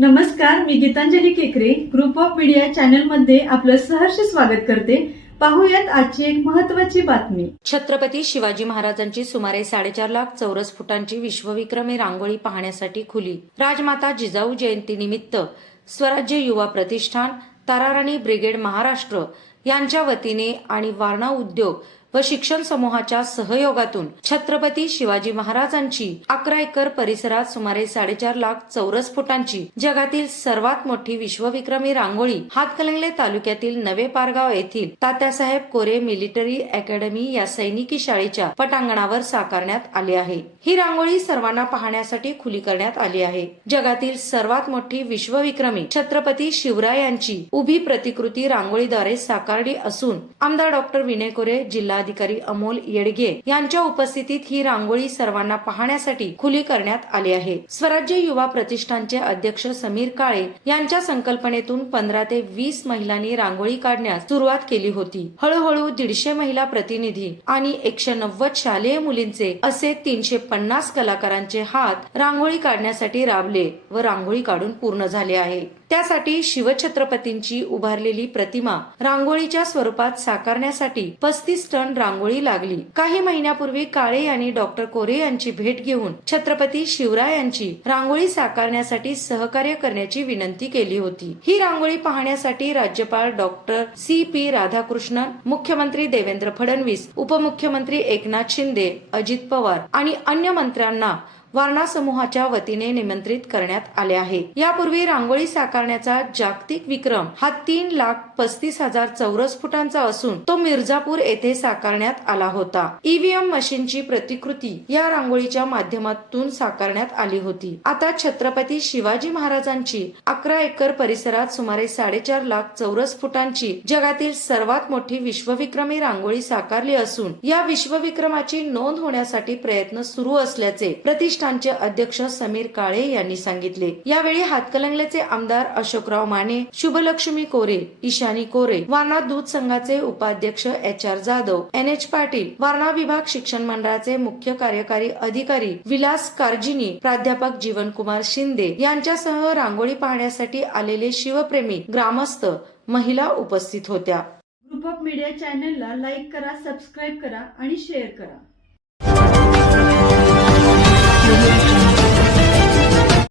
नमस्कार मी गीतांजली केकरे. Group of media चॅनलमध्ये आपलं सहर्ष स्वागत करते. पाहूयात आजची एक महत्वाची बातमी. छत्रपती शिवाजी महाराजांची सुमारे साडेचार लाख चौरस फुटांची विश्वविक्रमी रांगोळी पाहण्यासाठी खुली. राजमाता जिजाऊ जयंतीनिमित्त स्वराज्य युवा प्रतिष्ठान ताराराणी ब्रिगेड महाराष्ट्र यांच्या वतीने आणि वारणा उद्योग व शिक्षण समूहाच्या सहयोगातून छत्रपती शिवाजी महाराजांची अकरा एकर परिसरात सुमारे साडेचार लाख चौरस फुटांची जगातील सर्वात मोठी विश्वविक्रमी रांगोळी हातकलंगले तालुक्यातील नवे पारगाव येथील तात्यासाहेब कोरे मिलिटरी अकॅडमी या सैनिकी शाळेच्या पटांगणावर साकारण्यात आली आहे. ही रांगोळी सर्वांना पाहण्यासाठी खुली करण्यात आली आहे. जगातील सर्वात मोठी विश्वविक्रमी छत्रपती शिवरायांची उभी प्रतिकृती रांगोळीद्वारे साकारली असून आमदार डॉक्टर विनय कोरे जिल्हा जिल्हाधिकारी अमोल येडगे यांच्या उपस्थितीत ही रांगोळी सर्वांना पाहण्यासाठी खुली करण्यात आली आहे. स्वराज्य युवा प्रतिष्ठानचे अध्यक्ष समीर काळे यांच्या संकल्पनेतून पंधरा ते वीस महिलांनी रांगोळी काढण्यास सुरुवात केली होती. हळूहळू दीडशे महिला प्रतिनिधी आणि एकशे नव्वद शालेय मुलींचे असे तीनशे पन्नास कलाकारांचे हात रांगोळी काढण्यासाठी राबले व रांगोळी काढून पूर्ण झाले आहे. त्यासाठी शिवछत्रपतींची उभारलेली प्रतिमा रांगोळीच्या स्वरूपात साकारण्यासाठी पस्तीस टन रांगोळी लागली. काही महिन्यापूर्वी काळे यांनी डॉक्टर कोरे यांची भेट घेऊन छत्रपती शिवराय यांची रांगोळी साकारण्यासाठी सहकार्य करण्याची विनंती केली होती. ही रांगोळी पाहण्यासाठी राज्यपाल डॉक्टर सी पी राधाकृष्णन मुख्यमंत्री देवेंद्र फडणवीस उपमुख्यमंत्री एकनाथ शिंदे अजित पवार आणि अन्य मंत्र्यांना वारणा समूहाच्या वतीने निमंत्रित करण्यात आले आहे. यापूर्वी रांगोळी साकारण्याचा जागतिक विक्रम हा तीन लाख पस्तीस हजार चौरस फुटांचा असून तो मिर्झापूर येथे साकारण्यात आला होता. ईव्हीएम मशीनची प्रतिकृती या रांगोळीच्या माध्यमातून साकारण्यात आली होती. आता छत्रपती शिवाजी महाराजांची अकरा एकर परिसरात सुमारे साडेचार लाख चौरस फुटांची जगातील सर्वात मोठी विश्वविक्रमी रांगोळी साकारली असून या विश्वविक्रमाची नोंद होण्यासाठी प्रयत्न सुरू असल्याचे प्रतिष्ठानचे अध्यक्ष समीर काळे यांनी सांगितले. यावेळी हातकलंगलेचे आमदार अशोकराव माने शुभलक्ष्मी कोरे ईशानी कोरे वारणा दूध संघाचे उपाध्यक्ष H R Jadhav N H Patil Warana विभाग शिक्षण मंडळाचे मुख्य कार्यकारी अधिकारी विलास कारजिनी प्राध्यापक जीवनकुमार शिंदे यांच्यासह रांगोळी पाहण्यासाठी आलेले शिवप्रेमी ग्रामस्थ महिला उपस्थित होत्या. ग्रुप ऑफ मीडिया चॅनलला लाईक करा सबस्क्राईब करा आणि शेअर करा.